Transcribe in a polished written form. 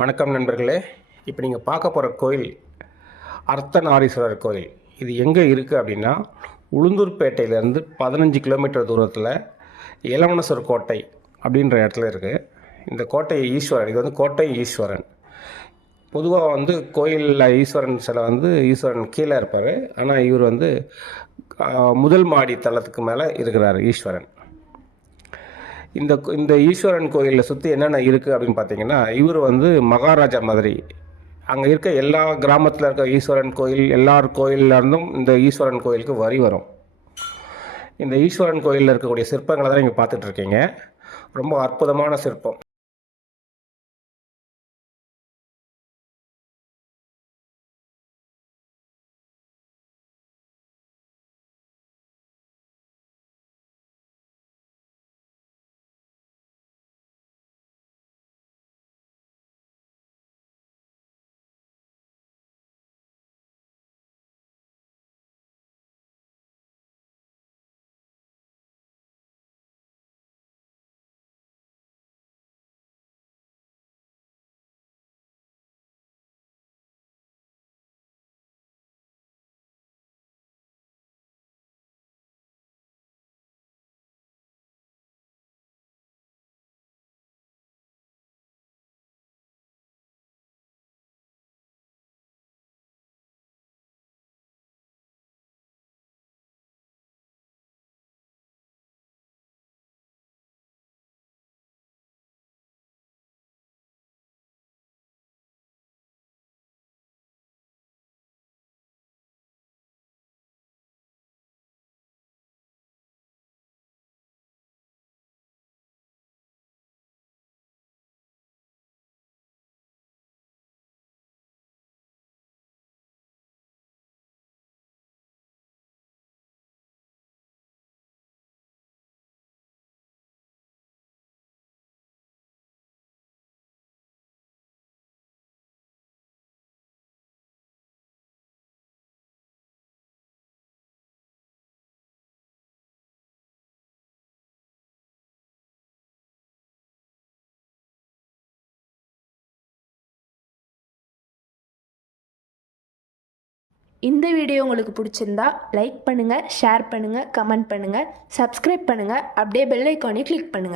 வணக்கம் நண்பர்களே. இப்போ நீங்கள் பார்க்க போகிற கோயில் அர்த்தநாரீஸ்வரர் கோயில். இது எங்கே இருக்குது அப்படின்னா, உளுந்தூர்பேட்டையிலேருந்து 15 கிலோமீட்டர் தூரத்தில் இளவனசர் கோட்டை அப்படின்ற இடத்துல இருக்குது. இந்த கோட்டை ஈஸ்வரன், இது கோட்டை ஈஸ்வரன். பொதுவாக கோயிலில் ஈஸ்வரன் சிலை ஈஸ்வரன் கீழே இருப்பார். ஆனால் இவர் முதல் மாடி தளத்துக்கு மேலே இருக்கிறார் ஈஸ்வரன். இந்த ஈஸ்வரன் கோயிலில் சுற்றி என்னென்ன இருக்குது அப்படின்னு பார்த்தீங்கன்னா, இவர் மகாராஜா மாதிரி அங்கே இருக்க எல்லா கிராமத்தில் இருக்க ஈஸ்வரன் கோயில், எல்லார் கோயிலிருந்தும் இந்த ஈஸ்வரன் கோயிலுக்கு வரி வரும். இந்த ஈஸ்வரன் கோயிலில் இருக்கக்கூடிய சிற்பங்களை தான் நீங்கள் பார்த்துட்ருக்கீங்க. ரொம்ப அற்புதமான சிற்பம். இந்த வீடியோ உங்களுக்கு பிடிச்சிருந்தா லைக் பண்ணுங்கள், ஷேர் பண்ணுங்கள், கமெண்ட் பண்ணுங்கள், சப்ஸ்கிரைப் பண்ணுங்கள், அப்படியே பெல் ஐக்கானையும் கிளிக் பண்ணுங்கள்.